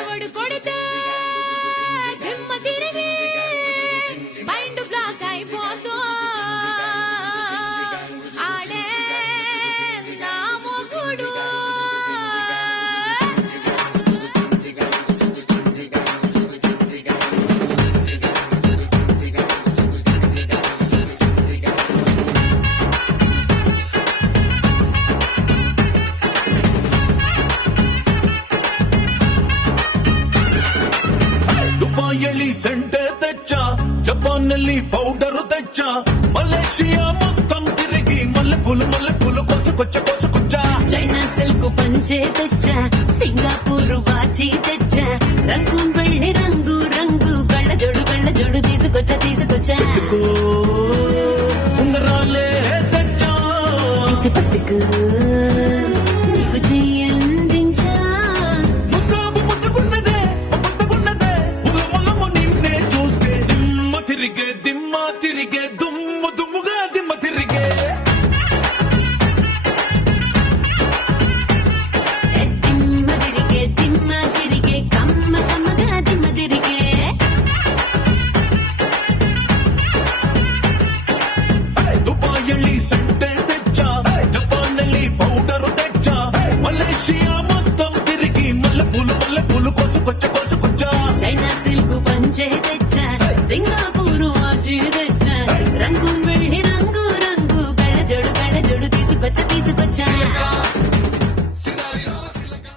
ఎవడు కొడితే దిమ్మ తిరిగి మైండ్ బ్లాక్ అయిపోతూ ఆడే నా మొగుడు. ದುಬಾಯಲ್ಲಿ ಸೆಂಟೆ ತೆಚ್ಚ, ಜಪಾನ್ನಲ್ಲಿ ಪೌಡರ್ ತೆಚ್ಚ, ಮಲೇಷಿಯಾ మొత్తం తిరిగి మల్లె పూలు కోసుకొచ్చ. చైనా సిల్క్ పంచే తెచ్చా, సింగపూర్ వాచి తెచ్చా, రంగూన్ వెళ్ళి రంగు రంగు కళ్ళ జోడు తీసుకొచ్చా. ఉంగరాలే తెచ్చా, ఇది పట్టుకు నీకు చెయ్యందించా. ముద్దుగున్నదే ఉలమలము నిన్నే చూస్తే దిమ్మ తిరిగే దుమ్ముగా దిమ్మ తిరిగే. దిమ్మ తిరిగే కమ్మగా దిమ్మ తిరిగే. ದುಬಾಯಲ್ಲಿ ಸೆಂಟೆ ತೆಚ್ಚ, ಜಪಾನ್ನಲ್ಲಿ ಪೌಡರ್ ತೆಚ್ಚ, ಮಲೇಷಿಯಾ మొత్తం తిరిగి మల్లె పూలు కోసుకొచ్చ. చైనా సిల్క్ పంచే తెచ్చా,